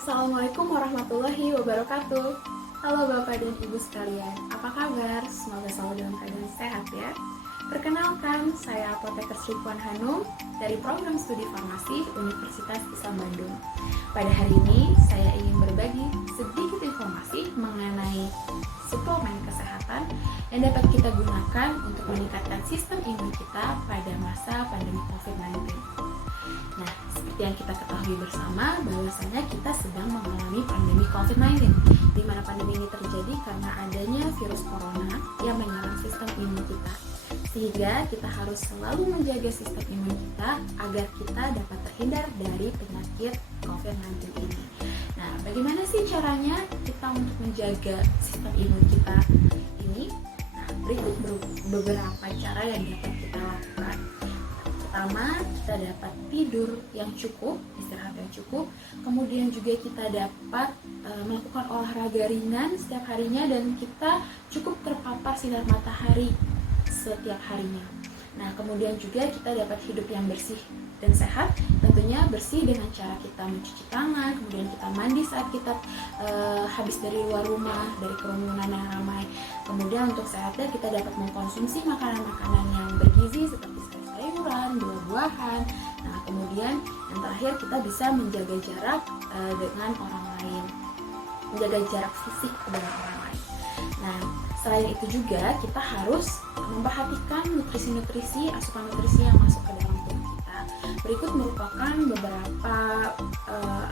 Assalamualaikum warahmatullahi wabarakatuh. Halo Bapak dan Ibu sekalian, apa kabar? Semoga selalu dalam keadaan sehat ya. Perkenalkan, saya Apoteker Sri Puan Hanum dari Program Studi Farmasi Universitas Islam Bandung. Pada hari ini, saya ingin berbagi sedikit informasi mengenai suplemen kesehatan yang dapat kita gunakan untuk meningkatkan sistem imun kita pada masa pandemi COVID-19. Nah, seperti yang kita ketahui bersama, bahwasanya kita sedang mengalami pandemi COVID-19, di mana pandemi ini terjadi karena adanya virus corona yang menyerang sistem imun kita. Sehingga kita harus selalu menjaga sistem imun kita agar kita dapat terhindar dari penyakit COVID-19 ini. Nah, bagaimana sih caranya kita untuk menjaga sistem imun kita ini? Nah, berikut beberapa cara yang dapat kita lakukan. Pertama, kita dapat tidur yang cukup, istirahat yang cukup. Kemudian juga kita dapat melakukan olahraga ringan setiap harinya dan kita cukup terpapar sinar matahari setiap harinya. Nah, kemudian juga kita dapat hidup yang bersih dan sehat. Tentunya bersih dengan cara kita mencuci tangan, kemudian kita mandi saat kita habis dari luar rumah, dari kerumunan yang ramai. Kemudian untuk sehatnya kita dapat mengkonsumsi makanan-makanan yang bergizi seperti sayuran, buah-buahan. Nah, kemudian yang terakhir kita bisa menjaga jarak dengan orang lain, menjaga jarak fisik dengan orang lain. Nah, selain itu juga kita harus memperhatikan nutrisi-nutrisi, asupan nutrisi yang masuk ke dalam tubuh kita. Berikut merupakan beberapa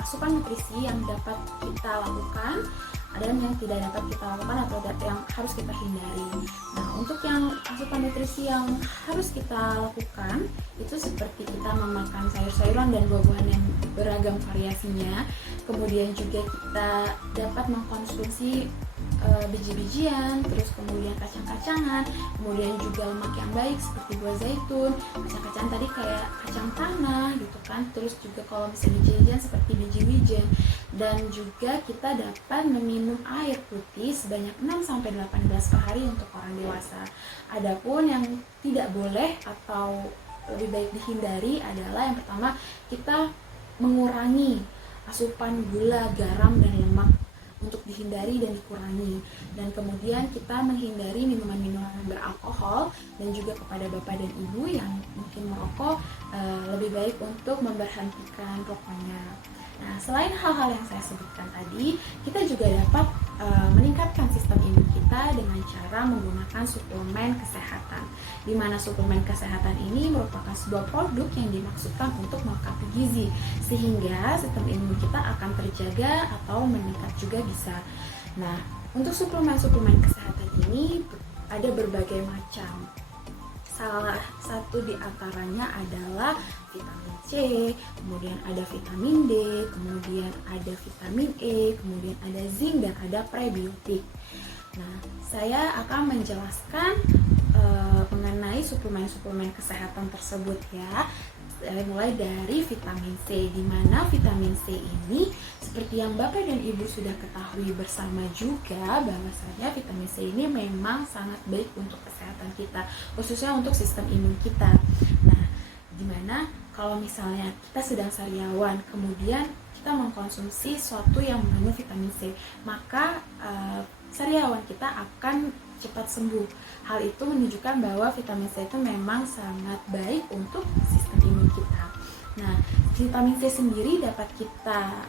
asupan nutrisi yang dapat kita lakukan dan yang tidak dapat kita lakukan atau yang harus kita hindari. Nah, untuk yang asupan nutrisi yang harus kita lakukan itu seperti kita memakan sayur-sayuran dan buah-buahan yang beragam variasinya. Kemudian juga kita dapat mengkonsumsi biji-bijian, terus kemudian kacang-kacangan, kemudian juga lemak yang baik seperti buah zaitun, kacang-kacangan tadi kayak kacang tanah gitu kan, terus juga kalau misalnya biji-bijian seperti biji wijen, dan juga kita dapat meminum air putih sebanyak 6-18 per hari untuk orang dewasa. Adapun yang tidak boleh atau lebih baik dihindari adalah yang pertama, kita mengurangi asupan gula, garam, dan lemak untuk dihindari dan dikurangi. Dan kemudian kita menghindari minuman-minuman beralkohol, dan juga kepada bapak dan ibu yang mungkin merokok, lebih baik untuk memberhentikan rokoknya. Nah, selain hal-hal yang saya sebutkan tadi, kita juga dapat meningkatkan sistem imun kita dengan cara menggunakan suplemen kesehatan, di mana suplemen kesehatan ini merupakan sebuah produk yang dimaksudkan untuk melengkapi gizi, sehingga sistem imun kita akan terjaga atau meningkat juga bisa. Nah, untuk suplemen-suplemen kesehatan ini ada berbagai macam. Salah satu di antaranya adalah vitamin C, kemudian ada vitamin D, kemudian ada vitamin E, kemudian ada zinc, dan ada prebiotik. Nah, saya akan menjelaskan mengenai suplemen-suplemen kesehatan tersebut ya. Mulai dari vitamin C, di mana vitamin C ini seperti yang Bapak dan Ibu sudah ketahui bersama juga, bahwasanya vitamin C ini memang sangat baik untuk kesehatan kita, khususnya untuk sistem imun kita. Nah, di mana kalau misalnya kita sedang sariawan, kemudian kita mengkonsumsi sesuatu yang mengandung vitamin C, maka sariawan kita akan cepat sembuh. Hal itu menunjukkan bahwa vitamin C itu memang sangat baik untuk sistem imun kita. Nah, vitamin C sendiri dapat kita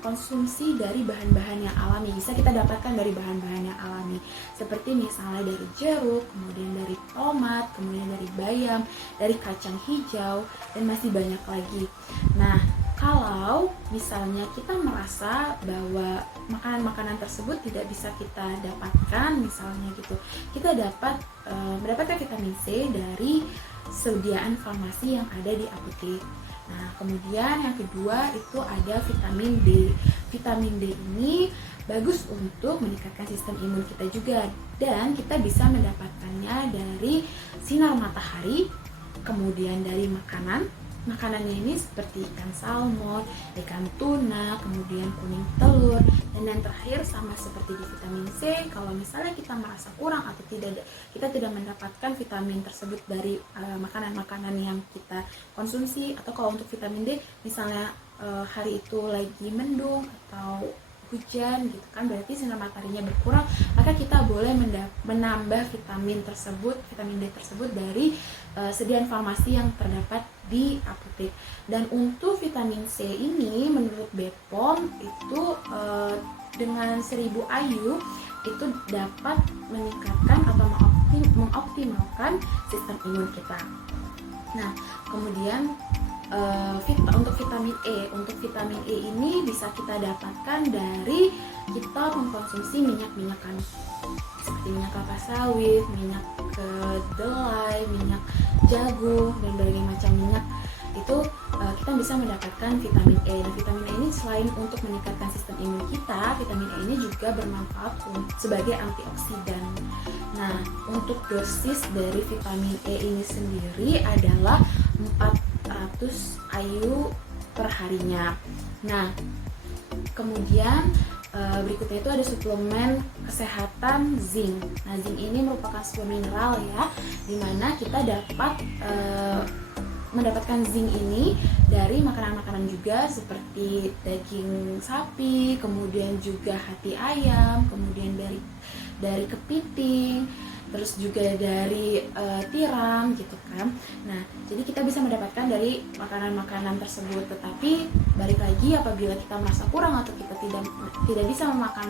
konsumsi dari bahan-bahan yang alami. Bisa kita dapatkan dari bahan-bahan yang alami, seperti misalnya dari jeruk, kemudian dari tomat, kemudian dari bayam, dari kacang hijau, dan masih banyak lagi. Nah, kalau misalnya kita merasa bahwa makanan-makanan tersebut tidak bisa kita dapatkan, misalnya gitu, kita dapat mendapatkan vitamin C dari sediaan farmasi yang ada di apotek. Nah, kemudian yang kedua itu ada vitamin D. Vitamin D ini bagus untuk meningkatkan sistem imun kita juga, dan kita bisa mendapatkannya dari sinar matahari, kemudian dari makanan. Makanannya ini seperti ikan salmon, ikan tuna, kemudian kuning telur, dan yang terakhir sama seperti di vitamin C, kalau misalnya kita merasa kurang atau kita tidak mendapatkan vitamin tersebut dari makanan-makanan yang kita konsumsi, atau kalau untuk vitamin D misalnya hari itu lagi mendung atau hujan gitu kan, berarti sinar mataharinya berkurang, maka kita boleh menambah vitamin D tersebut dari sediaan farmasi yang terdapat di apotek. Dan untuk vitamin C ini menurut BPOM itu dengan 1000 IU itu dapat meningkatkan atau mengoptimalkan sistem imun kita. Nah, kemudian untuk vitamin E ini bisa kita dapatkan dari kita mengkonsumsi minyak-minyakan seperti minyak kelapa sawit, minyak kedelai, minyak jagung, dan berbagai macam minyak. Itu kita bisa mendapatkan vitamin E. Dan vitamin E ini selain untuk meningkatkan sistem imun kita, vitamin E ini juga bermanfaat sebagai antioksidan. Nah, untuk dosis dari vitamin E ini sendiri adalah 400 IU per harinya. Nah, kemudian berikutnya itu ada suplemen kesehatan zinc. Nah, zinc ini merupakan sebuah mineral ya, dimana kita dapat mendapatkan zinc ini dari makanan-makanan juga seperti daging sapi, kemudian juga hati ayam, kemudian dari kepiting, terus juga dari tiram gitu kan. Nah, jadi kita bisa mendapatkan dari makanan-makanan tersebut. Tetapi balik lagi, apabila kita merasa kurang atau kita tidak bisa memakan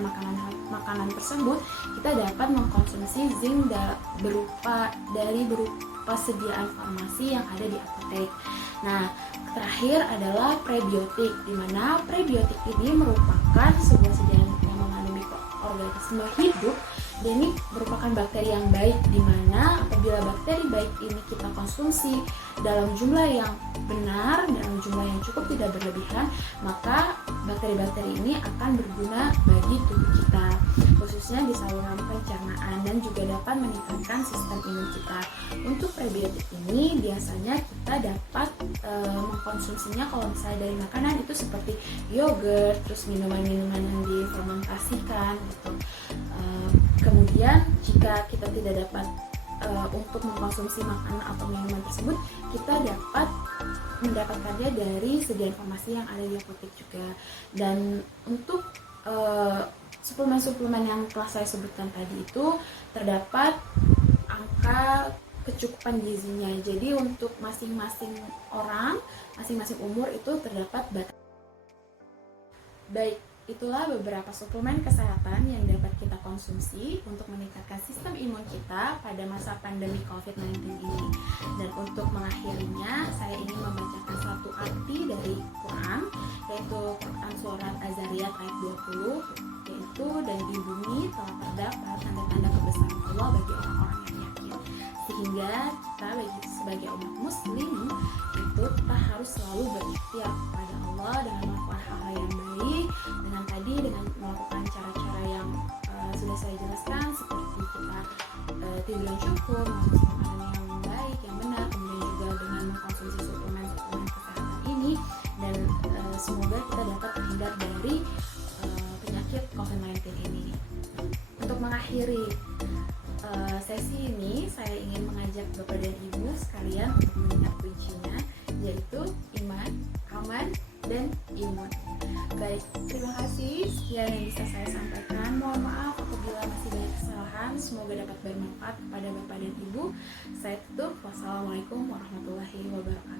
makanan tersebut, kita dapat mengkonsumsi zinc berupa sediaan farmasi yang ada di apotek. Nah, terakhir adalah prebiotik, di mana prebiotik ini merupakan sebuah sediaan yang mengandung mikroorganisme hidup. Dan ini merupakan bakteri yang baik, di mana apabila bakteri baik ini kita konsumsi dalam jumlah yang benar, dalam jumlah yang cukup, tidak berlebihan, maka bakteri-bakteri ini akan berguna bagi tubuh kita, khususnya di saluran pencernaan, dan juga dapat meningkatkan sistem imun kita. Untuk prebiotik ini biasanya kita dapat mengkonsumsinya kalau misalnya dari makanan itu seperti yogurt, terus minuman-minuman yang difermentasikan gitu. Kemudian jika kita tidak dapat untuk mengkonsumsi makanan atau minuman tersebut, kita dapat mendapatkannya dari sediaan farmasi yang ada di apotek juga. Dan untuk suplemen-suplemen yang telah saya sebutkan tadi itu terdapat angka kecukupan gizinya. Jadi untuk masing-masing orang, masing-masing umur itu terdapat batas. Baik, itulah beberapa suplemen kesehatan yang dapat kita konsumsi untuk meningkatkan sistem imun kita pada masa pandemi COVID-19 ini. Dan untuk mengakhirinya, saya ingin membacakan satu arti dari Quran, yaitu Quran Surat Az-Zariyat ayat 20, yaitu dan di bumi telah terdapat tanda-tanda kebesaran Allah bagi orang-orang yang yakin. Sehingga kita sebagai umat muslim itu kita harus selalu berikhtiar kepada Allah dengan melakukan hal-hal yang baik, dengan melakukan cara-cara yang sudah saya jelaskan, seperti kita tidur yang cukup, mengonsumsi makanan yang baik, yang benar, kemudian juga dengan mengkonsumsi suplemen kesehatan ini, dan semoga kita dapat terhindar dari penyakit COVID-19 ini. Untuk mengakhiri sesi ini, saya ingin mengajak Bapak dan Ibu sekalian untuk mengingat kuncinya, yaitu iman, aman, dan imun. Baik, terima kasih. Sekian yang bisa saya sampaikan. Mohon maaf apabila masih banyak kesalahan. Semoga dapat bermanfaat kepada Bapak dan Ibu. Saya tutup. Wassalamualaikum warahmatullahi wabarakatuh.